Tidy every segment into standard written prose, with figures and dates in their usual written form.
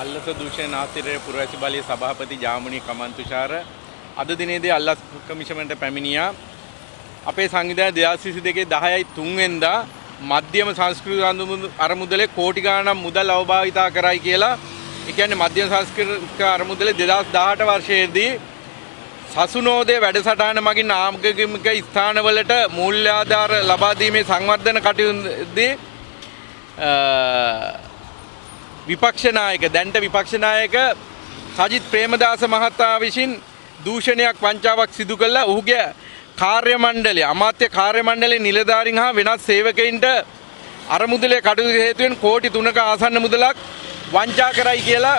අල්ලස දූෂණ නාස්තිරේ පුරවැසි බලයේ සභාපති ජාමනී කමන්තුෂාර අද දිනේදී අල්ලස් කමිෂමන්ට පැමිණියා. අපේ සංවිධානය 2022 10/3 වෙනිදා මධ්‍යම සංස්කෘතික අරමුදලේ කෝටි ගණන් මුදල් අවභාවිතා කරයි කියලා. ඒ කියන්නේ මධ්‍යම සංස්කෘතික අරමුදලේ 2018 වර්ෂයේදී සසුනෝදේ වැඩසටහන මගින් ආගමික ස්ථානවලට මූල්‍ය ආධාර ලබා දීමේ සංවර්ධන කටයුතුදී විපක්ෂ නායක දැන්ට විපක්ෂ නායක සජිත් ප්‍රේමදාස මහතා විසින් දූෂණයක් වංචාවක් සිදු කළා. ඔහුගේ කාර්ය මණ්ඩලය අමාත්‍ය කාර්ය මණ්ඩලයේ නිලධාරීන් හා වෙනත් සේවකයින්ට අරමුදලේ කටයුතු හේතුවෙන් කෝටි 3ක ආසන්න මුදලක් වංචා කරයි කියලා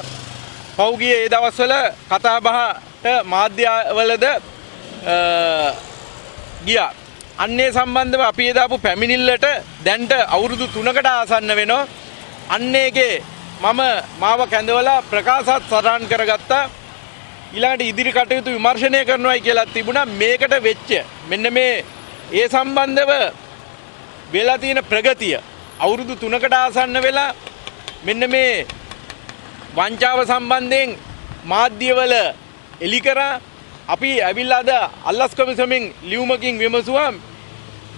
පෞගිය ඒ දවස්වල කතාබහට මාධ්‍යවලද ගියා. අන්නේ සම්බන්ධව අපි එදාපු පැමිණිල්ලට දැන්ට අවුරුදු 3කට ආසන්න වෙනවා. අන්නේගේ මාව කැඳවලා ප්‍රකාශත් සටහන් කරගත්තා. ඊළඟට ඉදිරි කටයුතු විමර්ශනය කරනවායි කියලා තිබුණා. මේකට වෙච්ච මෙන්න මේ ඒ සම්බන්ධව වෙලා තියෙන ප්‍රගතිය අවුරුදු 3කට ආසන්න වෙලා මෙන්න මේ වංචාව සම්බන්ධයෙන් මාධ්‍යවල එලි කරා. අපි ඇවිල්ලා අද අල්ලස් කොමිසමෙන් ලියුමකින් විමසුවා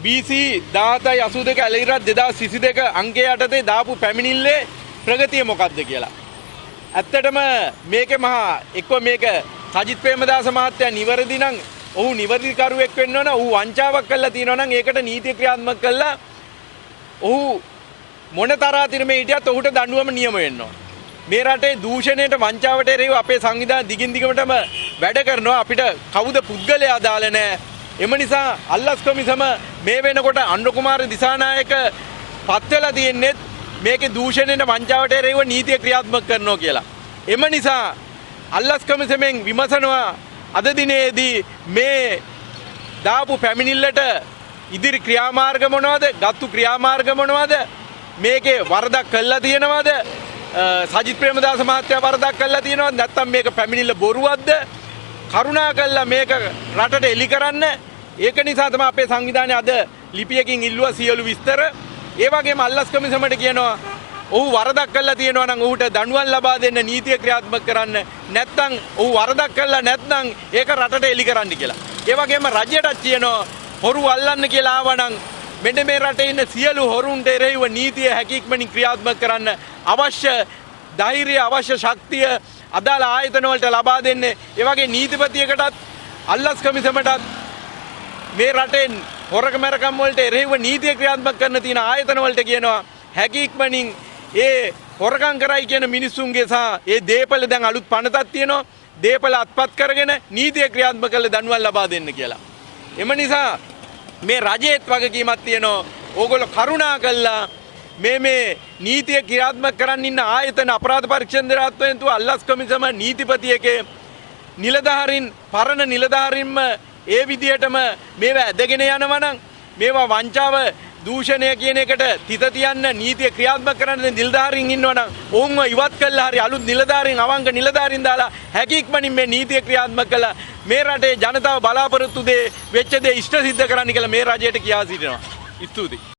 BC 1782 ඇලිරත් 2022 අංකය යටතේ දාපු පැමිණිල්ලේ ප්‍රගතිය මොකක්ද කියලා. ඇත්තටම මේකේ මහා එක්ක මේක සජිත් ප්‍රේමදාස මහත්තයා නිවැරදි නම් ඔහු නිවැරදිකරුවෙක් වෙන්න ඕන. ඔහු වංචාවක් කළා තියෙනවා නම් ඒකට නීතිය ක්‍රියාත්මක කළා. ඔහු මොන තරාතිරමේ හිටියත් ඔහුට දඬුවම නියම වෙන්න ඕන. මේ රටේ දූෂණයට වංචාවට එරෙහිව අපේ සංවිධානය දිගින් දිගටම වැඩ කරනවා. අපිට කවුද පුද්ගලයා දාලා නැහැ. එම නිසා අල්ලස් කොමිසම මේ වෙනකොට අනුර කුමාර දිසානායක පත් වෙලා තියෙන්නේ මේකේ දූෂණයට වංචාවට එරෙහිව නීතිය ක්‍රියාත්මක කරනවා කියලා. එම නිසා අල්ලස් කොමිසමෙන් විමසනවා අද දිනේදී මේ දාපු පැමිණිල්ලට ඉදිරි ක්‍රියාමාර්ග මොනවද? ගත්තු ක්‍රියාමාර්ග මොනවද? මේකේ වරදක් කළා තියෙනවද? සජිත් ප්‍රේමදාස මහත්තයා වරදක් කළා තියෙනවද? නැත්නම් මේක පැමිණිල්ල බොරුවක්ද? කරුණාකරලා මේක රටට එලි කරන්න. ඒක නිසා තමයි අපේ සංවිධානය අද ලිපියකින් ඉල්ලුවා සියලු විස්තර. ඒ වගේම අල්ලස් කොමිසමට කියනවා ඔහු වරදක් කළා තියෙනවා නම් ඔහුට දඬුවම් ලබා දෙන්න නීතිය ක්‍රියාත්මක කරන්න. නැත්නම් ඔහු වරදක් කළා නැත්නම් ඒක රටට එලි කරන්න කියලා. ඒ වගේම රජයටත් කියනවා හොරු අල්ලන්න කියලා ආවනම් මෙන්න මේ රටේ ඉන්න සියලු හොරුන්ට එරෙහිව නීතිය හැකියක්මනින් ක්‍රියාත්මක කරන්න අවශ්‍ය ධෛර්යය අවශ්‍ය ශක්තිය අදාළ ආයතන වලට ලබා දෙන්නේ. ඒ වගේ නීතිපතියකටත් අල්ලස් කොමිසමටත් මේ රටෙන් හොරකමරකම් වලට එරෙහිව නීතිය ක්‍රියාත්මක කරන තියෙන ආයතන වලට කියනවා හැකියක්මනින් ඒ හොරකම් කරයි කියන මිනිස්සුන්ගේ සහ ඒ දේපල දැන් අලුත් පනතක් තියෙනවා. දේපල අත්පත් කරගෙන නීතිය ක්‍රියාත්මක කරලා දඬුවම් ලබා දෙන්න කියලා. එම නිසා මේ රජයේත් වගකීමක් තියෙනවා. ඕගොල්ලෝ කරුණා කළා මේ නීතිය ක්‍රියාත්මක කරන්න ඉන්න ආයතන අපරාධ පරීක්ෂණ දෙපාර්තමේන්තුව අල්ලස් කොමිසම නීතිපතියකේ නිලධාරීන් පරණ නිලධාරීන්ම ඒ විදියටම මේවා ඇදගෙන යනවා නම් මේවා වංචාව දූෂණය කියන එකට තිත තියන්න නීතිය ක්‍රියාත්මක කරන්න නිලධාරීන් ඉන්නවා නම් ඔවුන්ව ඉවත් කළා හරි අලුත් නිලධාරීන් අවංක නිලධාරීන් දාලා හැකියක්මනින් මේ නීතිය ක්‍රියාත්මක කළා මේ රටේ ජනතාව බලාපොරොත්තු වෙච්ච දේ ඉෂ්ට සිද්ධ කරන්න කියලා මේ රජයට කියා සිටිනවා. ස්තුතියි.